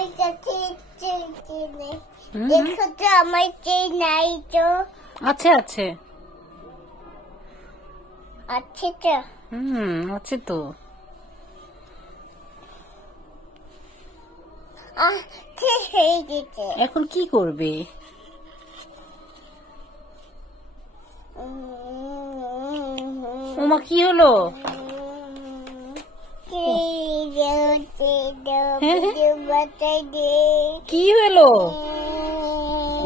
আমার কাছে নেই। দেখো তো আমার চেয়ে নাই তো। আছে আছে আছে তো। আছে তো। হয়ে গেছে। এখন কি করবে? ওমা কি হলো? কি হলো?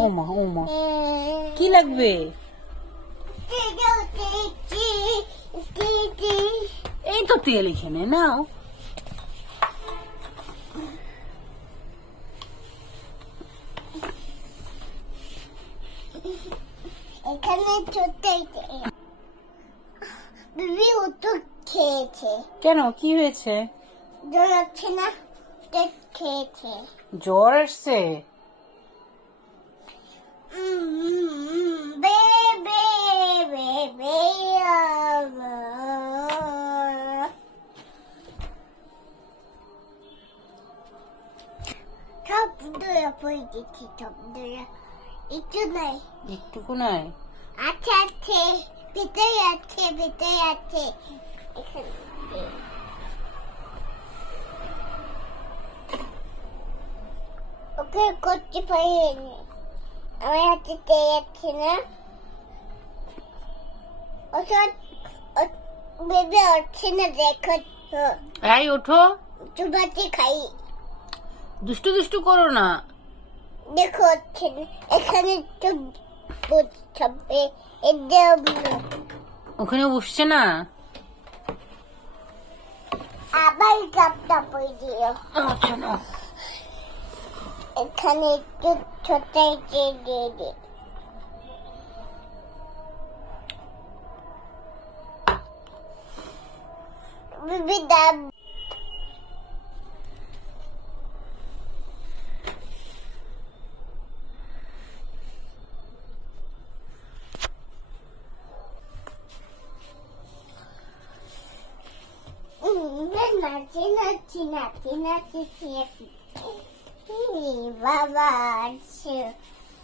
ওমা ওমা কি লাগবে? এই তো তেল এখানে নাও। এখানে ছোট্ট বেবি ওষুধ খেয়েছে। কেন কি হয়েছে? জ্বর হচ্ছে না? খেয়েছে। জ্বর আসছে? সব দূরে পড়ে গেছি, সব দূরে। একটু নাই, একটুকু নাই। আছে আছে, ভিতরে আছে, ভিতরে আছে। ওকে করতে পারিনি, আমার হাতে তেল আছে না। ওষুধ বেবি হচ্ছে না, দেখো। এই ওঠো, চুবাতে খাই। দুষ্টু দুষ্টু করো না। দেখো হচ্ছে না, এখানে তো বসবে। ওখানে বসছে না। আবার কাপটা পরে দিও। আচ্ছা না, এখানে একটু ছোট দিয়ে দে। বেবি দাম নাচি নাচি নাচি নাচি নাচি বাবা আছে।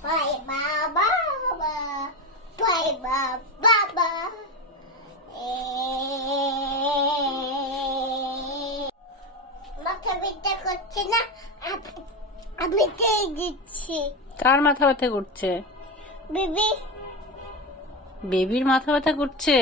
বাই বাবা বাই বাবা। মাথা ব্যথা করছে না? আমি তেল দিচ্ছি। কার মাথা ব্যথা করছে? বেবি। বেবির মাথা ব্যথা করছে।